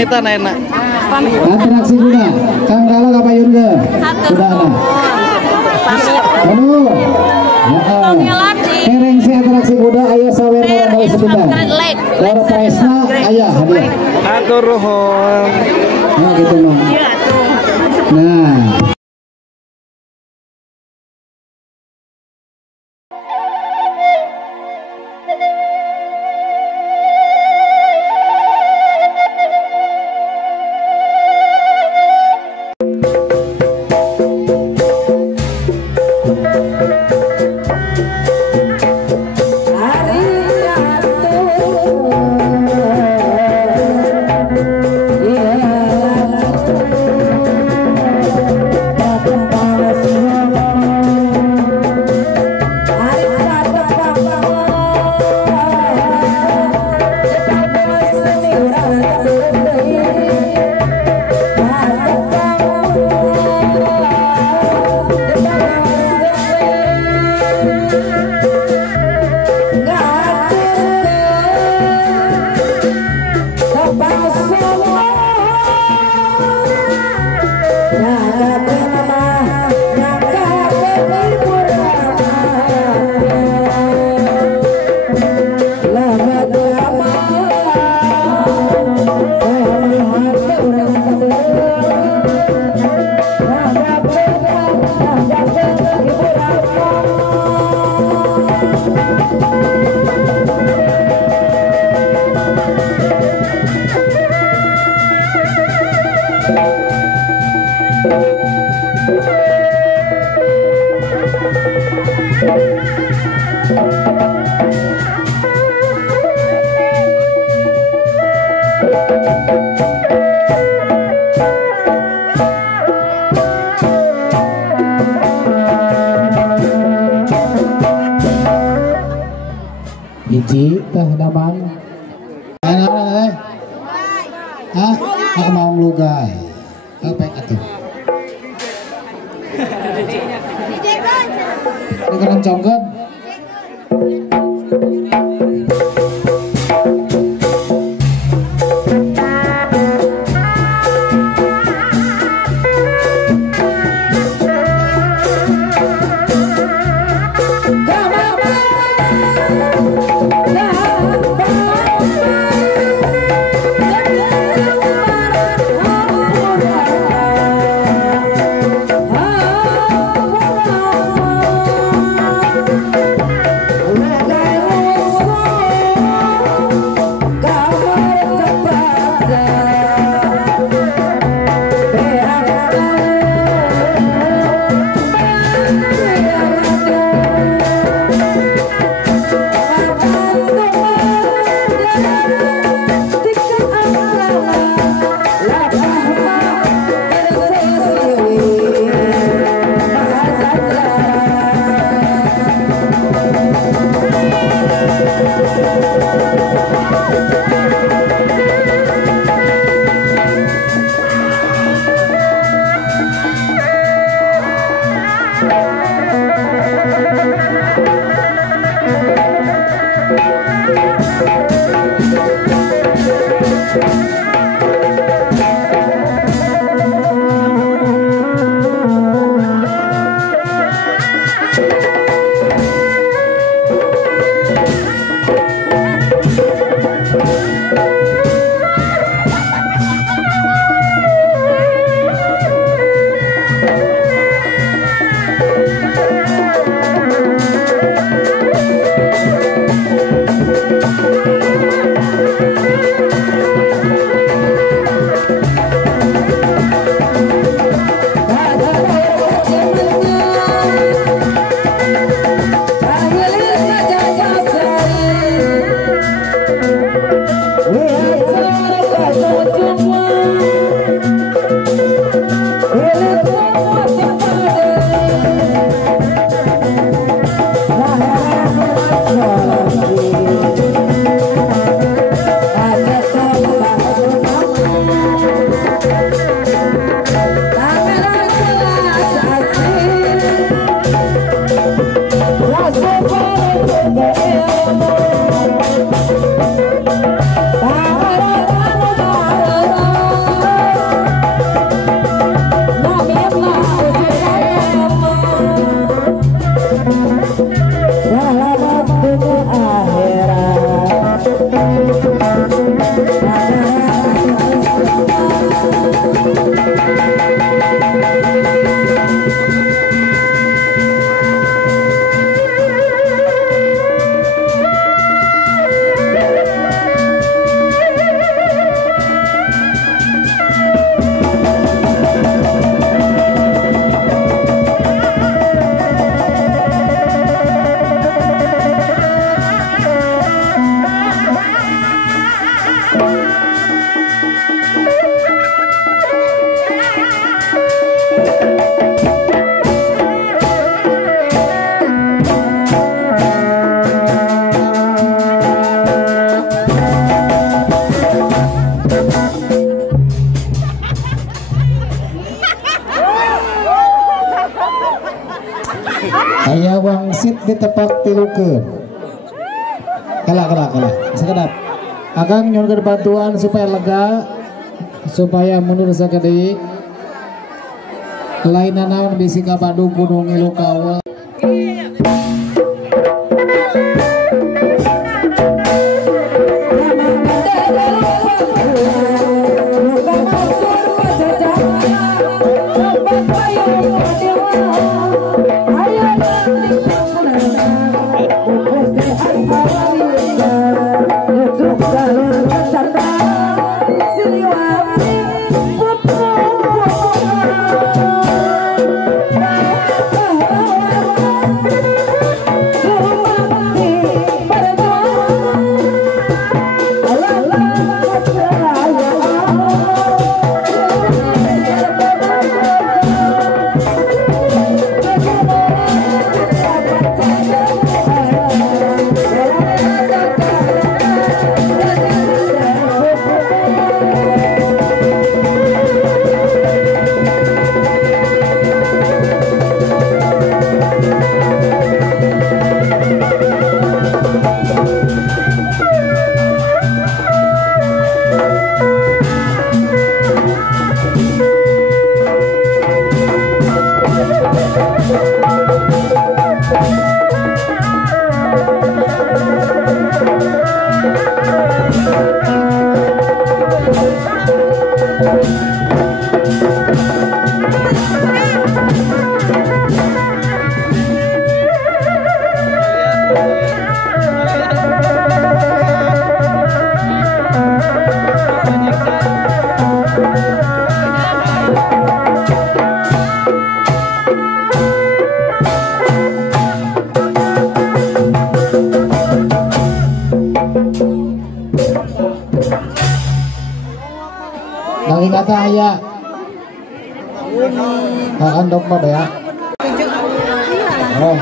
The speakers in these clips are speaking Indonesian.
pamitan enak. Atraksi kuda, Kang Kala kapayun ke? Kuda anak. Aduh. Kereng si atraksi kuda ayah sawer orang kali sebentar. Kalau price-na ayah hadiah. Atur nuhun. Nah gitu mah. Nah. Iji teh damang. Enak hah? Kak mau lugai. Apa atuh? Ini keroncongkeun. Aya wangsit ditepak tilukeun. Kalah. Sekedap. Akang nyuruh bantuan supaya lega, supaya mundur sakit. Lainna naon bisi ka Bandung kudu ngilu kawal. Lagi kata aya andok mah ya. Oh.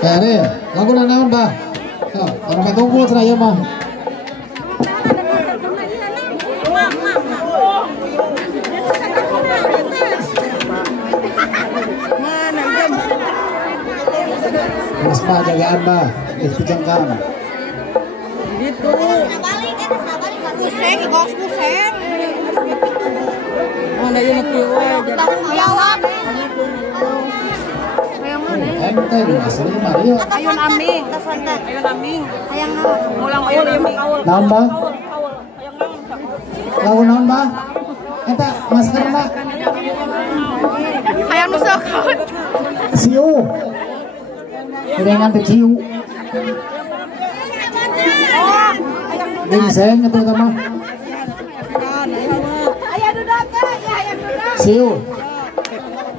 Ini lagu naon Bah? Oh, orang tunggu cenah mah. Mas Bah jagaan Bah, dipijangkan. Gitu. Kuseng, gos kuseng. Mana yang kieu? Hayang mana? Ente di asli Maria. Ayun aming. Ayun aming. Hayang naon? Ulang ayun aming. Naon Bah? Lagu naon Bah? Eta masker Bah. Hayang nu seukeut. Siu. Dengan ciu. Gingseng itu sama. Aya duda teh, aya duda. Siu.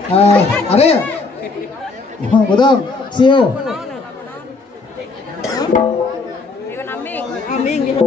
Are. Betul. Siu. Ayun aming. Aming.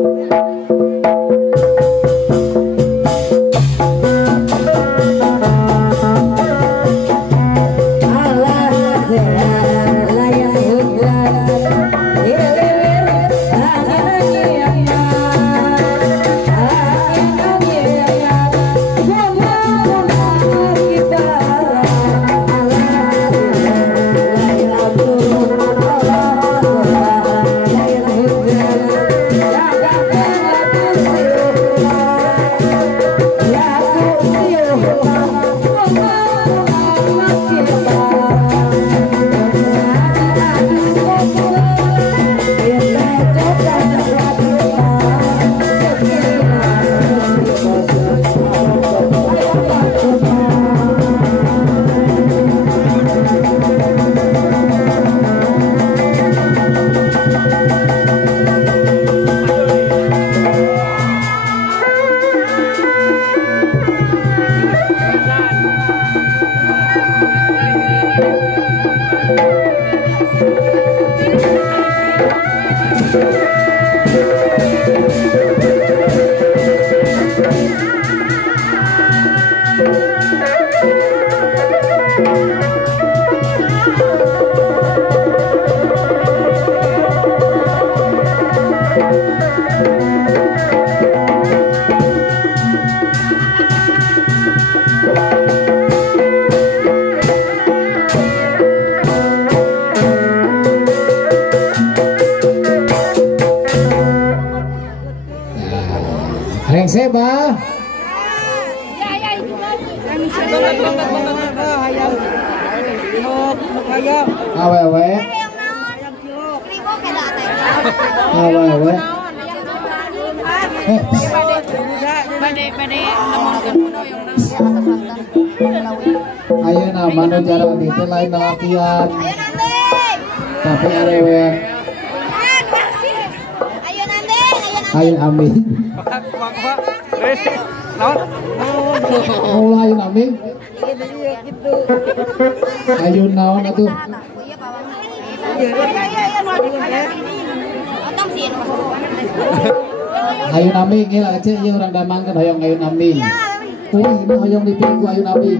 Hayang seba. Awewe. Awewe. Ayo nama nu jarak itu lain latihan. Tapi awewe. Ayo amin. Mulai ayo amin. Ayo naon atuh. Ayo nami ngil aja ieu urang damangkeun hoyong ayo nami. Ini hoyong dipilih ku ayo nami.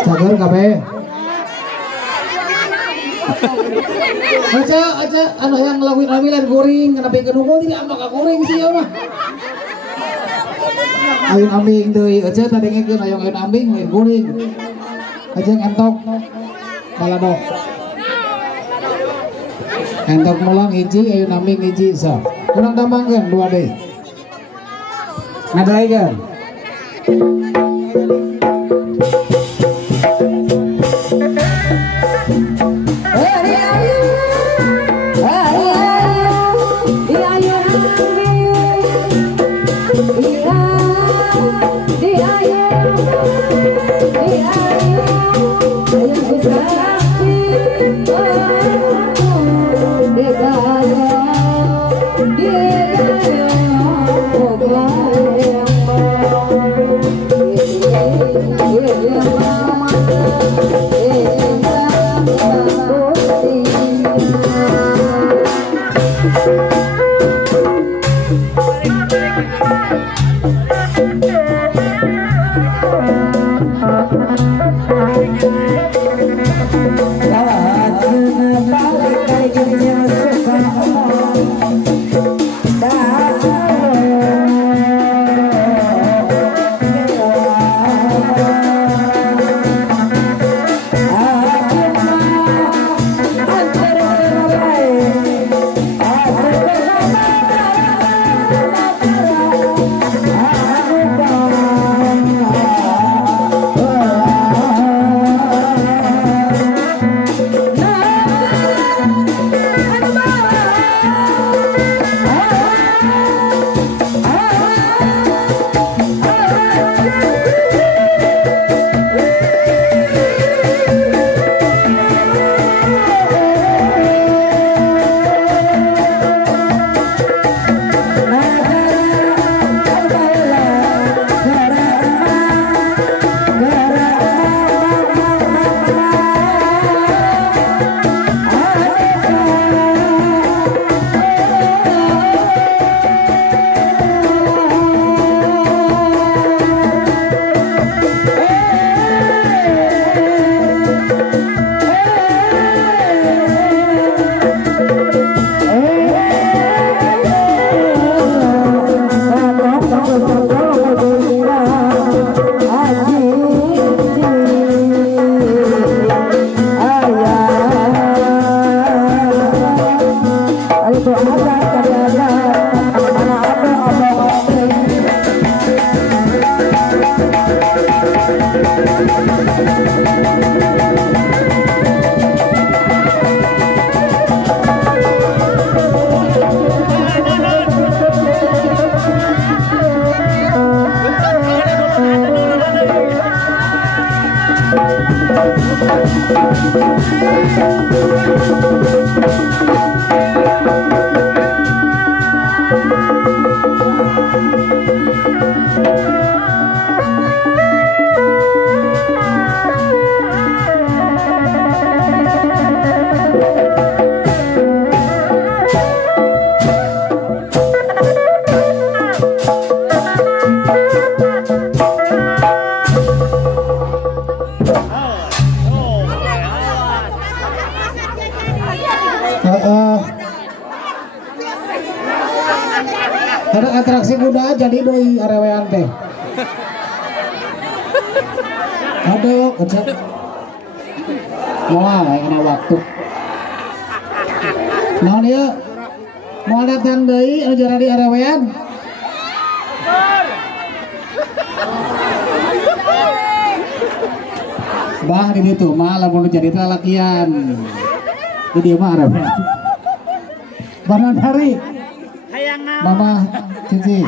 Sabar kabeh. Aja anu yang ngelakuin amilan goreng kenapa kenunggu tidak apa goreng sih ya mah. Ayo ambing deui aja tadi ngekeun ayo ambing goreng. Aja entok baladok. Entok mulang hiji ayo ambing hiji sa. Kurang tambahkeun 2 deui. Ngadaikeun. Thank you. Ada atraksi kuda jadi doi arewean teh. Aduh, kecek. Moal kena waktu. Naon ieu? Moal datang deui anu jara di arewean. Bah di ditu mah lamun jadi lalakian. Di dieu mah arewean. Banan hari. Mama Cici.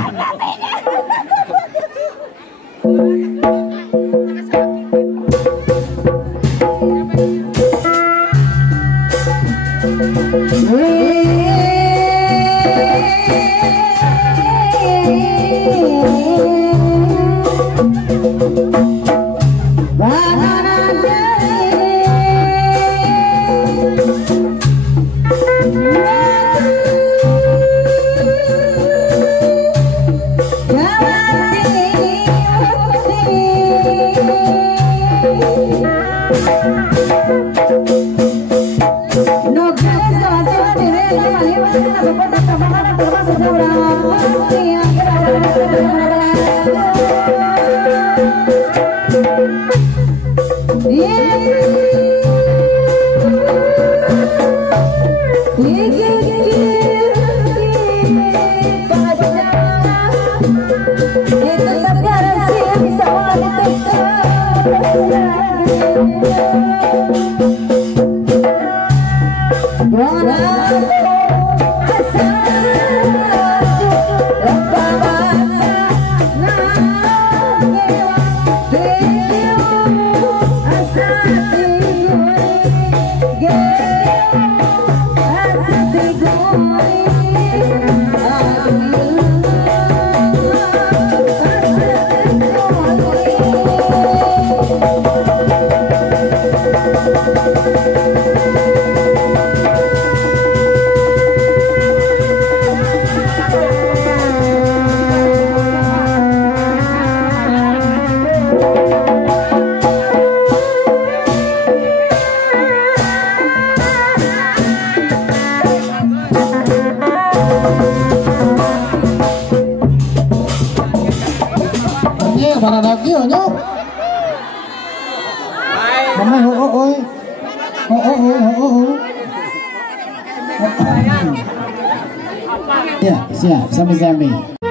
Ya, siap, sami-sami.